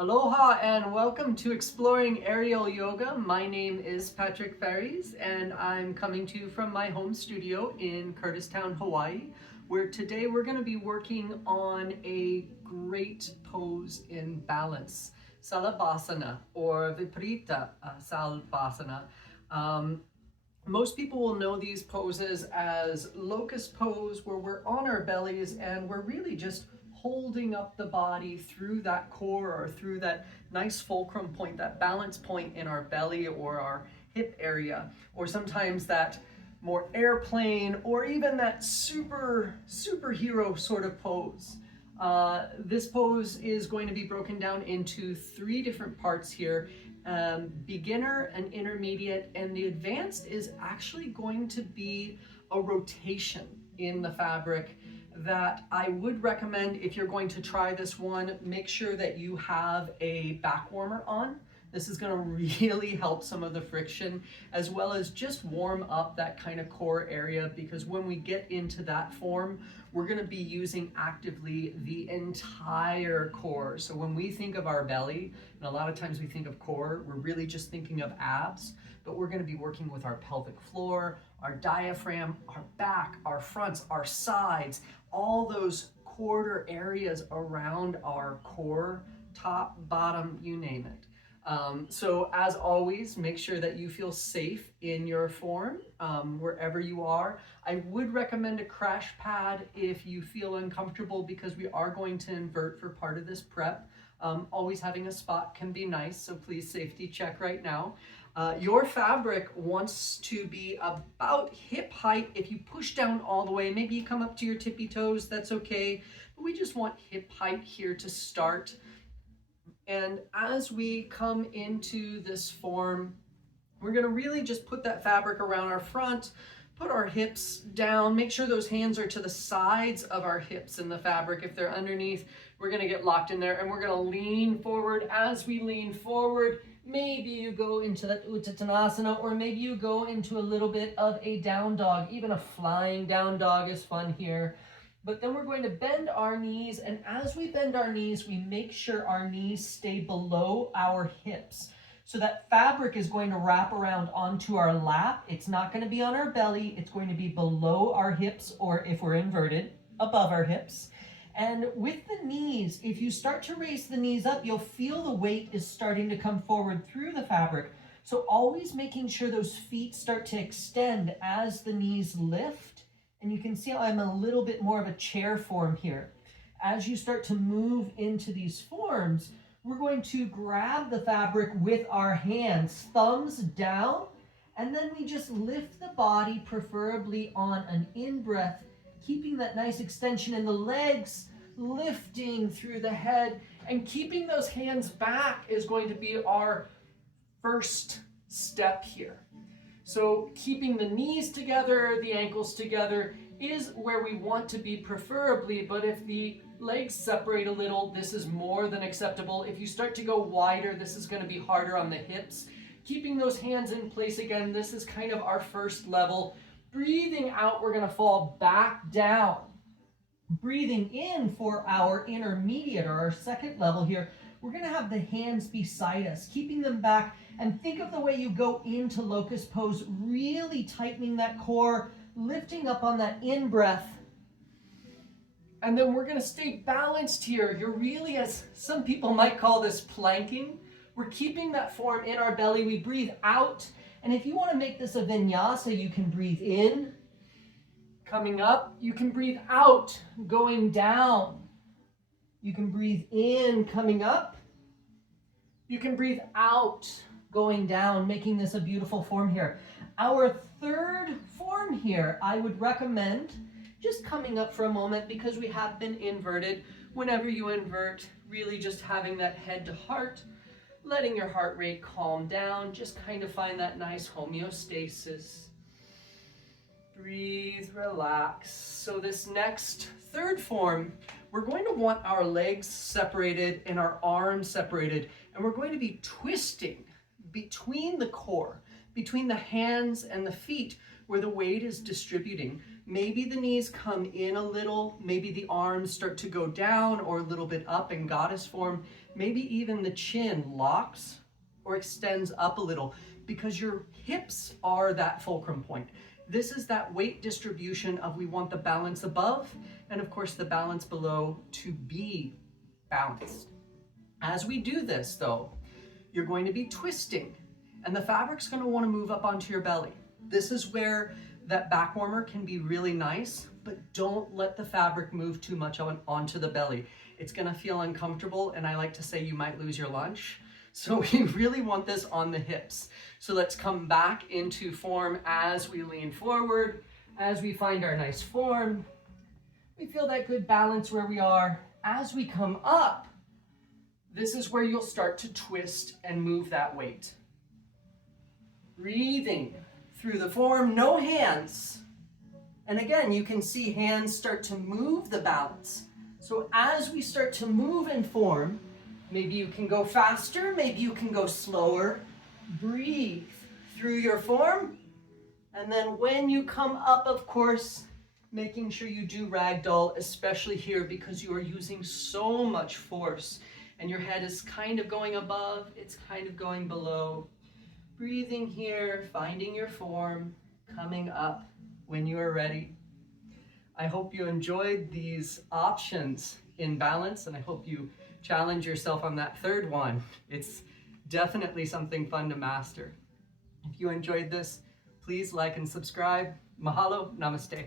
Aloha and welcome to Exploring Aerial Yoga. My name is Patrick Faris and I'm coming to you from my home studio in Curtistown, Hawaii, where today we're going to be working on a great pose in balance, Salabhasana or Viparita Salabhasana. Most people will know these poses as Locust Pose, where we're on our bellies and we're really just holding up the body through that core or through that nice fulcrum point, that balance point in our belly or our hip area, or sometimes that more airplane or even that superhero sort of pose. This pose is going to be broken down into 3 different parts here. Beginner and intermediate, and the advanced is actually going to be a rotation in the fabric that I would recommend. If you're going to try this one, make sure that you have a back warmer on. This is going to really help some of the friction, as well as just warm up that kind of core area, because when we get into that form, we're going to be using actively the entire core. So when we think of our belly, and a lot of times we think of core, we're really just thinking of abs, but we're going to be working with our pelvic floor, our diaphragm, our back, our fronts, our sides, all those quarter areas around our core, top, bottom, you name it. So as always, make sure that you feel safe in your form wherever you are. I would recommend a crash pad if you feel uncomfortable, because we are going to invert for part of this prep. Always having a spot can be nice, so please safety check right now. Your fabric wants to be about hip height. If you push down all the way, maybe you come up to your tippy toes, that's okay. But we just want hip height here to start. And as we come into this form, we're going to really just put that fabric around our front, put our hips down, make sure those hands are to the sides of our hips in the fabric. If they're underneath, we're going to get locked in there, and we're going to lean forward. As we lean forward, maybe you go into that Uttanasana, or maybe you go into a little bit of a down dog. Even a flying down dog is fun here. But then we're going to bend our knees, and as we bend our knees, we make sure our knees stay below our hips. So that fabric is going to wrap around onto our lap. It's not going to be on our belly. It's going to be below our hips, or if we're inverted, above our hips. And with the knees, if you start to raise the knees up, you'll feel the weight is starting to come forward through the fabric. So always making sure those feet start to extend as the knees lift. And you can see how I'm a little bit more of a chair form here. As you start to move into these forms, we're going to grab the fabric with our hands, thumbs down, and then we just lift the body, preferably on an in-breath, keeping that nice extension in the legs, lifting through the head, and keeping those hands back is going to be our first step here. So keeping the knees together, the ankles together is where we want to be preferably, but if the legs separate a little, this is more than acceptable. If you start to go wider, this is going to be harder on the hips. Keeping those hands in place again, this is kind of our first level. Breathing out, we're going to fall back down. Breathing in for our intermediate, or our second level here, we're going to have the hands beside us, keeping them back. And think of the way you go into Locust Pose, really tightening that core, lifting up on that in-breath. And then we're going to stay balanced here. You're really, as some people might call this, planking. We're keeping that form in our belly. We breathe out. And if you want to make this a vinyasa, you can breathe in, coming up. You can breathe out, going down. You can breathe in, coming up. You can breathe out, going down, making this a beautiful form here. Our third form here, I would recommend just coming up for a moment, because we have been inverted. Whenever you invert, really just having that head to heart, letting your heart rate calm down, just kind of find that nice homeostasis. Breathe, relax. So this next third form, we're going to want our legs separated and our arms separated, and we're going to be twisting between the core, between the hands and the feet. where the weight is distributing. Maybe the knees come in a little, maybe the arms start to go down or a little bit up in goddess form. Maybe even the chin locks or extends up a little because your hips are that fulcrum point. This is that weight distribution of we want the balance above and of course the balance below to be balanced. As we do this though, you're going to be twisting and the fabric's going to want to move up onto your belly. This is where that back warmer can be really nice, but don't let the fabric move too much onto the belly. It's going to feel uncomfortable and I like to say you might lose your lunch. So we really want this on the hips. So let's come back into form as we lean forward, as we find our nice form. We feel that good balance where we are. As we come up, this is where you'll start to twist and move that weight. Breathing through the form, no hands. And again, you can see hands start to move the balance. So as we start to move in form, maybe you can go faster, maybe you can go slower. Breathe through your form. And then when you come up, of course, making sure you do ragdoll, especially here because you are using so much force and your head is kind of going above, it's kind of going below. Breathing here, finding your form, coming up when you are ready. I hope you enjoyed these options in balance and I hope you challenge yourself on that third one. It's definitely something fun to master. If you enjoyed this, please like and subscribe. Mahalo, namaste.